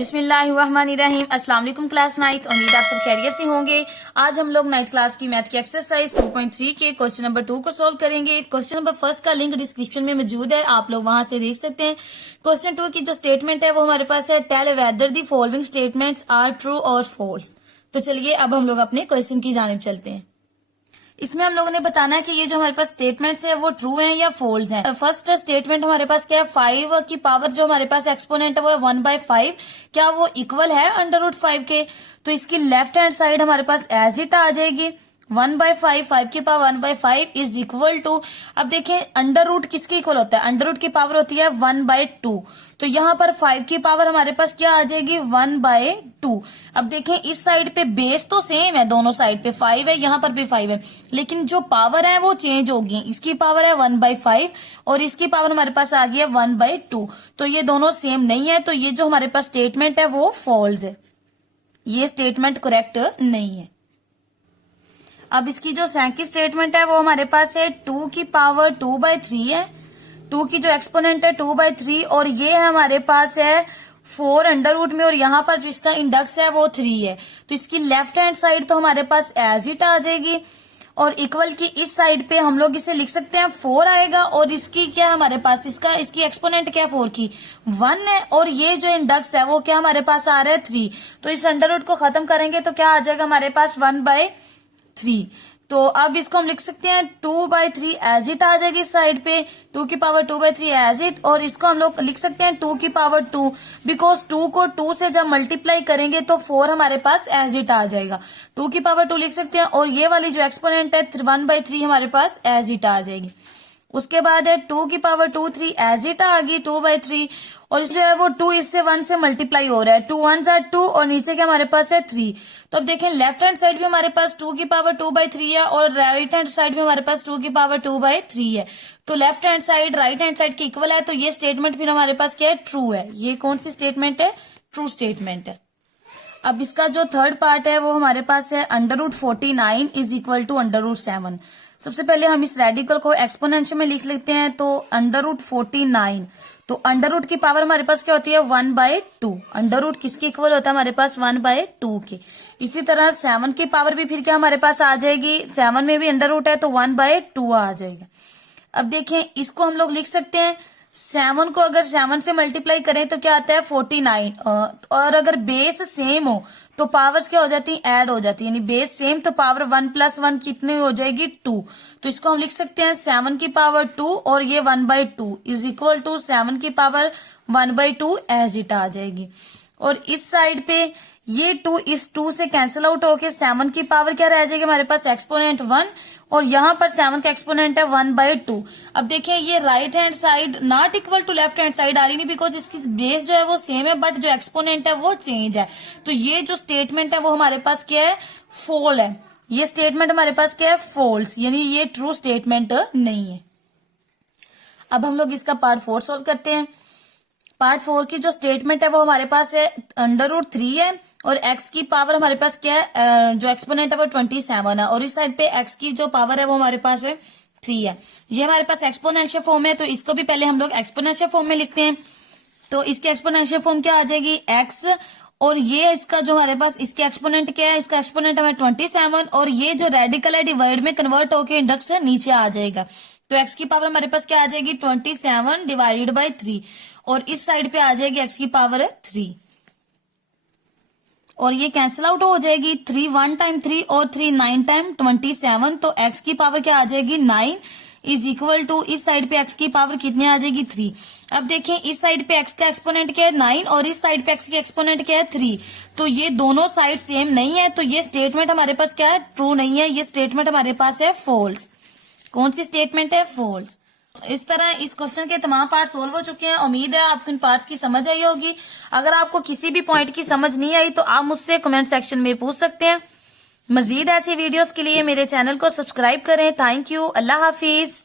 बिस्मिल्लाहिर्रहमानिर्रहीम। अस्सलाम वालेकुम क्लास 9। उम्मीद आप सब खैरियत से होंगे। आज हम लोग 9th क्लास की मैथ की एक्सरसाइज 2.3 के क्वेश्चन नंबर 2 को सोल्व करेंगे। क्वेश्चन नंबर फर्स्ट का लिंक डिस्क्रिप्शन में मौजूद है, आप लोग वहां से देख सकते हैं। क्वेश्चन 2 की जो स्टेटमेंट है वो हमारे पास है, tell whether the following statements are true और फॉल्स। तो चलिए अब हम लोग अपने क्वेश्चन की जानिब चलते हैं। इसमें हम लोगों ने बताना है कि ये जो हमारे पास स्टेटमेंट्स है वो ट्रू हैं या फॉल्स हैं। फर्स्ट स्टेटमेंट हमारे पास क्या है, 5 की पावर जो हमारे पास एक्सपोनेंट है वो है 1/5। क्या वो इक्वल है √5 के? तो इसकी लेफ्ट हैंड साइड हमारे पास एज इट आ जाएगी 1/5। 5 की पावर 1/5 इज इक्वल टू, अब देखें अंडर रूट किसके इक्वल होता है, अंडर रूट की पावर होती है 1/2। तो यहाँ पर 5 की पावर हमारे पास क्या आ जाएगी 1/2। अब देखें इस साइड पे बेस तो सेम है, दोनों साइड पे 5 है, यहाँ पर भी 5 है, लेकिन जो पावर है वो चेंज होगी। इसकी पावर है 1/5 और इसकी पावर हमारे पास आ गई है 1/2। तो ये दोनों सेम नहीं है, तो ये जो हमारे पास स्टेटमेंट है वो फॉल्स है, ये स्टेटमेंट करेक्ट नहीं है। अब इसकी जो सेकंड स्टेटमेंट है वो हमारे पास है 2 की पावर 2/3 है। 2 की जो एक्सपोनेंट है 2/3 और ये हमारे पास है 4 अंडर रूट में, और यहाँ पर जो इसका इंडेक्स है वो 3 है। तो इसकी लेफ्ट हैंड साइड तो हमारे पास एज इट आ जाएगी, और इक्वल की इस साइड पे हम लोग इसे लिख सकते हैं 4 आएगा, और इसकी क्या हमारे पास इसकी एक्सपोनेंट क्या 4 की 1 है, और ये जो इंडेक्स है वो क्या हमारे पास आ रहा है 3। तो इस अंडर रूट को खत्म करेंगे तो क्या आ जाएगा हमारे पास 1/3। तो अब इसको हम लिख सकते हैं 2/3 एज इट आ जाएगी इस साइड पे, 2 की पावर 2/3 एज इट, और इसको हम लोग लिख सकते हैं 2 की पावर 2, बिकॉज 2 को 2 से जब मल्टीप्लाई करेंगे तो 4 हमारे पास एज इट आ जाएगा। 2 की पावर 2 लिख सकते हैं, और ये वाली जो एक्सपोनेंट है 1/3 हमारे पास एज इट आ जाएगी। उसके बाद है 2 की पावर 2 3 एज इट आ गई 2/3, और जो है वो 2 इससे 1 से मल्टीप्लाई हो रहा है, 2 1 are 2, और नीचे क्या हमारे पास है 3। तो अब देखें लेफ्ट हैंड साइड भी हमारे पास 2 की पावर 2/3 है, और राइट हैंड साइड भी हमारे पास 2 की पावर 2/3 है। तो left hand side right hand side के इक्वल है, तो ये स्टेटमेंट फिर हमारे पास क्या है, ट्रू है। ये कौन सी स्टेटमेंट है, ट्रू स्टेटमेंट है। अब इसका जो थर्ड पार्ट है वो हमारे पास है √49 इज इक्वल टू √7। सबसे पहले हम इस रेडिकल को एक्सपोनेंशियल में लिख लेते हैं। तो √49, तो अंडर रूट की पावर हमारे पास क्या होती है 1/2। अंडर रूट किसके इक्वल होता है हमारे पास 1/2 के। इसी तरह 7 की पावर भी फिर क्या हमारे पास आ जाएगी, 7 में भी अंडर रूट है तो 1/2 आ जाएगा। अब देखें इसको हम लोग लिख सकते हैं, 7 को अगर 7 से मल्टीप्लाई करें तो क्या आता है 49, और अगर बेस सेम हो तो पावर्स क्या हो जाती है, ऐड हो जाती है, यानी बेस सेम तो पावर 1 + 1 कितनी हो जाएगी 2। तो इसको हम लिख सकते हैं 7 की पावर 2 और ये 1/2 इज इक्वल टू 7 की पावर 1/2 एज इट आ जाएगी। और इस साइड पे ये 2 इस 2 से कैंसिल आउट होके 7 की पावर क्या रह जाएगी हमारे पास एक्सपोनेंट 1, और यहाँ पर 7 का एक्सपोनेंट है 1/2। अब देखिए ये right hand side not equal to left hand side आ रही नहीं, बिकॉज इसकी बेस जो है वो सेम है बट जो एक्सपोनेंट है वो चेंज है। तो ये जो स्टेटमेंट है वो हमारे पास क्या है, फॉल है। ये स्टेटमेंट हमारे पास क्या है, फॉल्स, यानी ये ट्रू स्टेटमेंट नहीं है। अब हम लोग इसका पार्ट 4 सोल्व करते हैं। पार्ट 4 की जो स्टेटमेंट है वो हमारे पास है √3 है, और x की पावर हमारे पास क्या है, जो एक्सपोनेंट है वो 27 है, और इस साइड पे x की जो पावर है वो हमारे पास है 3 है। ये हमारे पास एक्सपोनेंशियल फॉर्म है, तो इसको भी पहले हम लोग एक्सपोनेंशियल फॉर्म में लिखते हैं। तो इसके एक्सपोनेंशियल फॉर्म क्या आ जाएगी x, और ये इसका जो हमारे पास इसके एक्सपोनेंट क्या है, इसका एक्सपोनेंट हमारे 27, और ये जो रेडिकल है डिवाइड में कन्वर्ट होकर इंडेक्स से नीचे आ जाएगा। तो x की पावर हमारे पास क्या आ जाएगी 27 डिवाइडेड बाई 3, और इस साइड पे आ जाएगी x की पावर 3, और ये कैंसिल आउट हो जाएगी। 3 1 टाइम 3 और 3 9 टाइम 27, तो x की पावर क्या आ जाएगी 9 इज इक्वल टू इस साइड पे x की पावर कितनी आ जाएगी 3। अब देखें इस साइड पे x का एक्सपोनेंट क्या है 9, और इस साइड पे x की एक्सपोनेंट क्या है 3। तो ये दोनों साइड सेम नहीं है, तो ये स्टेटमेंट हमारे पास क्या है, ट्रू नहीं है। ये स्टेटमेंट हमारे पास है फॉल्स। कौन सी स्टेटमेंट है, फॉल्स। इस तरह इस क्वेश्चन के तमाम पार्ट सोल्व हो चुके हैं। उम्मीद है आपको इन पार्ट्स की समझ आई होगी। अगर आपको किसी भी पॉइंट की समझ नहीं आई तो आप मुझसे कमेंट सेक्शन में पूछ सकते हैं। मजीद ऐसी वीडियोस के लिए मेरे चैनल को सब्सक्राइब करें। Thank you, Allah Hafiz.